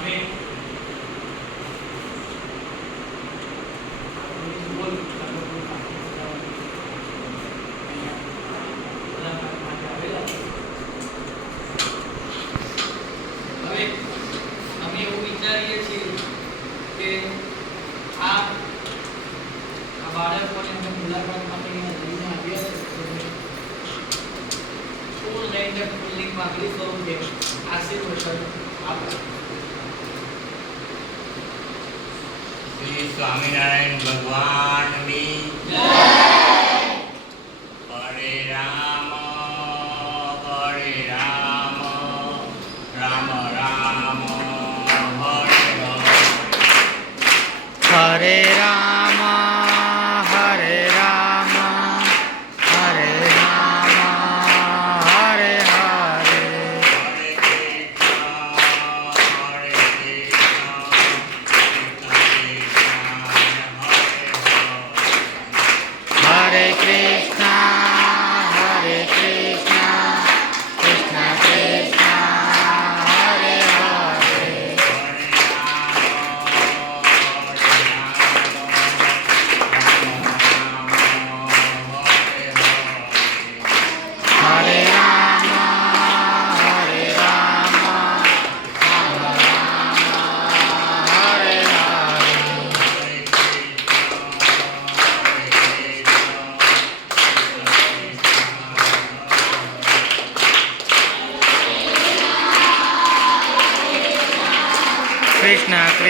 અમે બોલ હવે અમે એવું વિચારીએ છીએ કે આ આ બાળકોને અમે મુલાકાત માટે અહીંયા લઈને આવ્યા છે સ્કૂલ લઈને ફૂલની પાઘડી સ્વરૂપે આશીર્વચન આપો શ્રી સ્વામિનારાયણ ભગવાનની હરે રામ હરે રામ રામ રામ હરે. હરે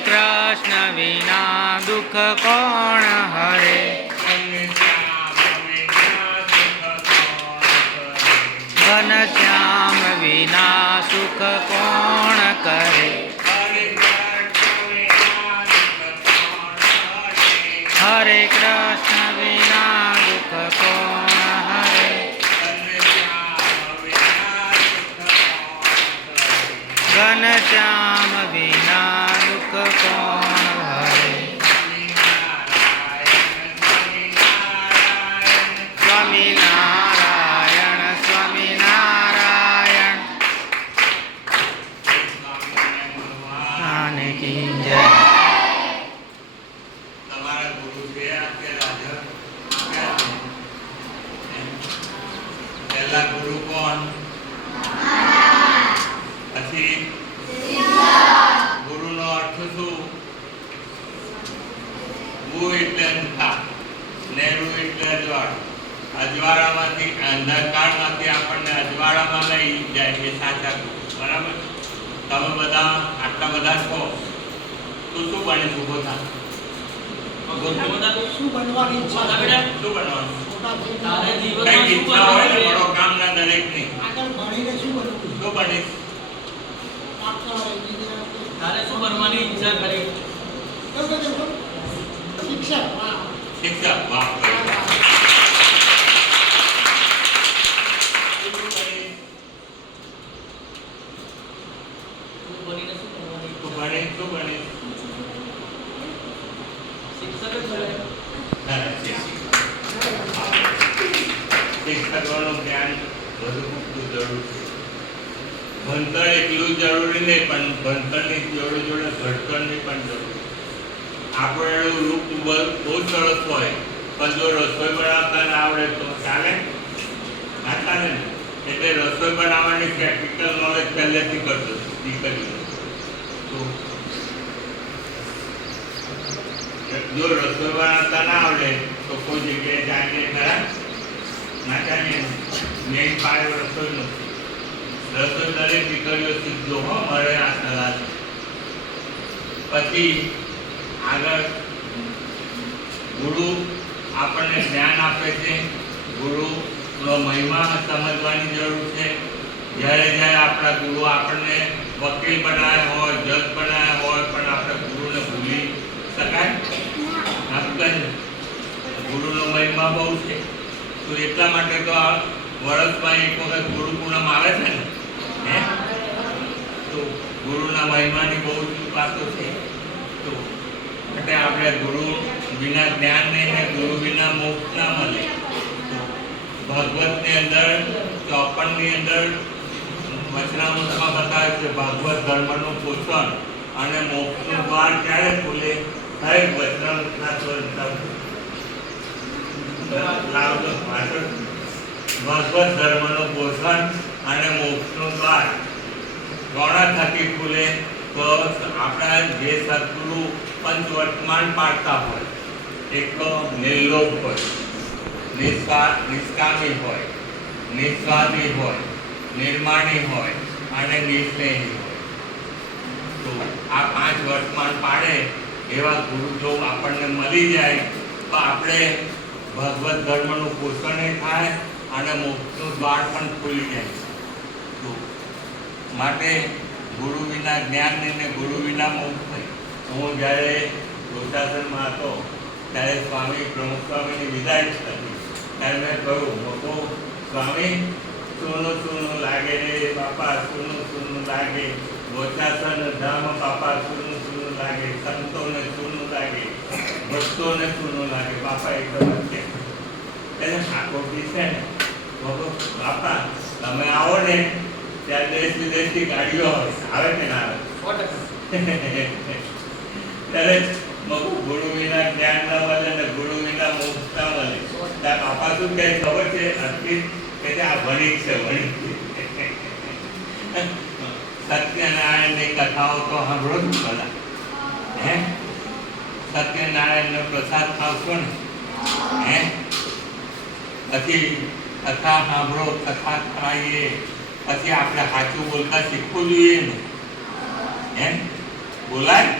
હરે કૃષ્ણ વિના દુઃખ કોણ હરે? ઘનશ્યામ વિના સુખ કોણ કરે? હરે કૃષ્ણ વિના દુઃખ કોણ હરે? ઘનશ્યામ વિના ઈચ્છા હોય ને મારો? કામના દરેકની. આગળ ભણીને શું બનવું શું બને તારે શું બનવાની ઈચ્છા કરી? શિક્ષક વાહ. શિક્ષક વાહ વાહ. ભણતર એટલું જરૂરી નહીં, પણ ભણતરની જોડે જોડે ભટકણની પણ જરૂર. આપણું રૂપ બહુ સરસ હોય, પણ જો રસોઈ બનાવતા ના આવડે તો ચાલે? ના ચાલે ને? એટલે રસોઈ બનાવવાની પ્રેક્ટિકલ નોલેજ પહેલેથી કરજો દીકરી જો રસોઈ બનાવતા ના આવડે, તો કોઈ જગ્યાએ જાણીએ ખરા? ના જાણીએ પાયો રસોઈ રસોઈ દરેક દીકરીઓ શીખજો હો મારે આ સલાહ પછી આગળ ગુરુ આપણને જ્ઞાન આપે છે. ગુરુનો મહિમા સમજવાની જરૂર છે. જ્યારે જ્યારે આપણા ગુરુ આપણને વકીલ બનાવ્યા હોય જજ બનાવ્યા હોય પણ આપણે ગુરુને ભૂલી શકાય? એવા બહુ છે. તો એટલા માટે તો આ વર્ષમાં એક વખત ગુરુ પૂનમ આવે છે ને? હે? તો ગુરુના મહિમાની બહુ જ વાતો છે. તો એટલે આપણે ગુરુ વિના જ્ઞાન નહીં ને ગુરુ વિના મોક્ષ ના મળે. ભાગવતની અંદર ચોપનની અંદર વચનામૃતમાં બતાવે છે, ભાગવત ધર્મનું પોષણ અને મોક્ષનું દ્વાર ક્યારે ખુલે? હરેક વચનામૃતના સ્વરૂપ વાંચો. ભાગવત ધર્મનું પોષણ અને મોક્ષનો દ્વાર કોના થકી ખુલે તો આપણા જે સદગુરુ પંચવર્તમાન પાડતા હોય એક નિર્લોભ હોય નિસ્વા નિષ્કામી હોય નિસ્વામી હોય નિર્માણી હોય અને નિસ્નેહી હોય તો આ પાંચ વર્તમાન પાડે એવા ગુરુ જો આપણને મળી જાય, તો આપણે ભગવત ધર્મનું પોષણ થાય અને મોક્ષનું દ્વાર પણ ખુલી જાય. તો માટે ગુરુ વિના જ્ઞાન અને ગુરુ વિના મોક્ષ હું જ્યારે વૃદ્ધાશ્રમમાં હતો, ત્યારે સ્વામી પ્રમુખ સ્વામીની વિદાય હતી. ત્યારે મેં કહ્યું, મોટો સ્વામી, સોનું સોનું લાગે રે બાપા, સોનું સોનું લાગે. વૃદ્ધાશ્રમ ધામ બાપા, સોનું સોનું લાગે, સંતોને સોનું લાગે, ભક્તોને સોનું લાગે. બાપા એકદમ એને ઠાકોરજી છે ને બાપા તમે આવો ને ત્યાં દેશ વિદેશથી ગાડીઓ આવે આવે કે ના આવે? ત્યારે મગુ ગુરુ વિના જ્ઞાન ના મળે ને ગુરુ વિના મોક્ષ ના મળે. ત્યાં બાપા શું કહે ખબર છે? અર્પિત કે આ વણિક છે વણિક. સત્યનારાયણની કથાઓ તો સાંભળો જ બધા. હે? સત્યનારાયણનો પ્રસાદ ખાવશો ને? હે? પછી કથા સાંભળો, કથા કરાવીએ પછી આપણે સાચું બોલતા શીખવું જોઈએ ને. એમ? બોલાય?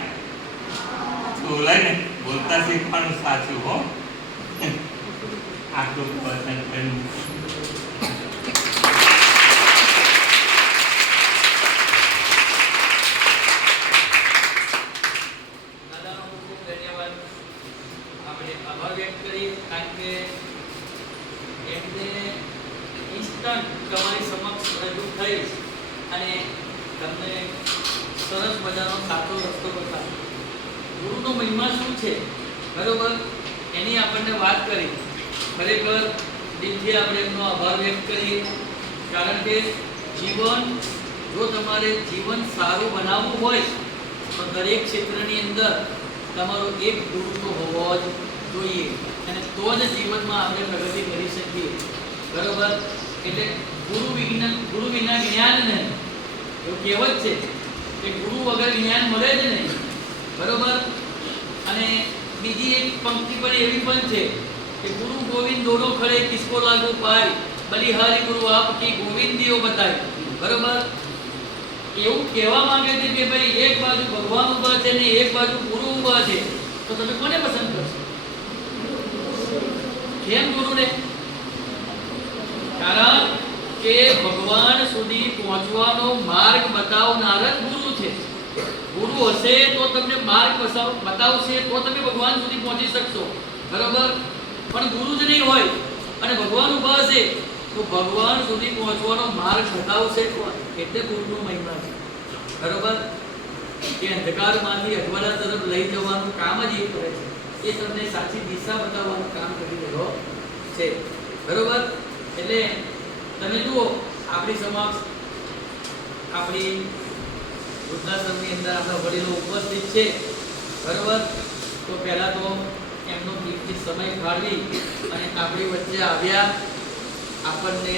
બોલાય ને. બોલતા શીખવાનું સાચું હો. આટલું પસંદ કર્યું દાદાનો ખૂબ ખૂબ ધન્યવાદ આપણે આભાર વ્યક્ત કરીએ કારણ કે એમને ઇન્સ્ટન્ટ તમારી સમક્ષ રજૂ થઈશ અને તમને સરસ મજાનો સાચો રસ્તો બતાવ્યો ગુરુનો મહિમા શું છે? બરોબર? એની આપણને વાત કરી. ખરેખર દિલથી આપણે એમનો આભાર વ્યક્ત કરીએ. કારણ કે જીવન, જો તમારે જીવન સારું બનાવવું હોય, તો દરેક ક્ષેત્રની અંદર તમારો એક ગુરુ તો હોવો જ જોઈએ. અને તો જ જીવનમાં આપણે પ્રગતિ કરી શકીએ. બરોબર? એટલે ગુરુ વિજ્ઞાન, ગુરુ વિના જ્ઞાન નહીં એવું કહેવત છે કે ગુરુ વગર જ્ઞાન મળે જ નહીં. બરોબર? અને બીજી એક પંક્તિ પણ એવી પણ છે કે ગુરુ ગોવિંદ દોનો ખડે કિસકો લાગુ પાય, બલિહારી ગુરુ આપ કી ગોવિંદીઓ બતાય. બરોબર? એવું કહેવા માંગે છે કે ભાઈ એક બાજુ ભગવાન ઊભા છે ને એક બાજુ ગુરુ ઊભા છે. તો તમે કોને પસંદ કરશો? કેમ ગુરુને? કે ભગવાન સુધી પહોંચવાનો માર્ગ બતાવનાર જ ગુરુ છે. ગુરુ હશે તો તમને માર્ગ બતાવશે તો તમે ભગવાન સુધી પહોંચી શકશો. બરાબર? પણ ગુરુ જ નહીં હોય અને ભગવાન ઊભા હશે તો ભગવાન સુધી પહોંચવાનો માર્ગ બતાવશે એટલે ગુરુનો મહિમા છે. બરોબર? કે અંધકારમાંથી અજવાળા તરફ લઈ જવાનું કામ જ એ કરે છે. એ તમને સાચી દિશા બતાવવાનું કામ કરી રહ્યો છે. બરોબર? એટલે તમે જુઓ, આપણી સમક્ષ, આપણી વૃદ્ધાશ્રમની અંદર આપણા વડીલો ઉપસ્થિત છે. બરોબર તો પહેલા તો એમનો કિંમતી સમય ફાળવી અને આપણી વચ્ચે આવ્યા. આપણને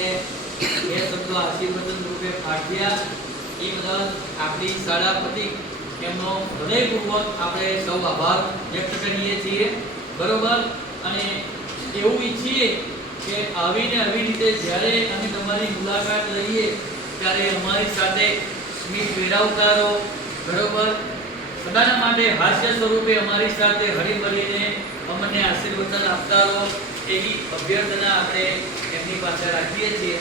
બે શબ્દો આશીર્વચન રૂપે ફાટ્યા એ બદલ આપણી શાળા પ્રતિ એમનો હૃદયપૂર્વક આપણે સૌ આભાર વ્યક્ત કરીએ છીએ. બરોબર? અને એવું ઈચ્છીએ કે આવીને આવી રીતે જ્યારે અમે તમારી મુલાકાત લઈએ, ત્યારે અમારી સાથે સ્મિત વેરાવકારો, બરોબર? બધાના માટે હાસ્ય સ્વરૂપે અમારી સાથે હળી અમને આશીર્વચન આપતા રહો, એવી અભ્યર્થના આપણે એમની પાસે રાખીએ છીએ.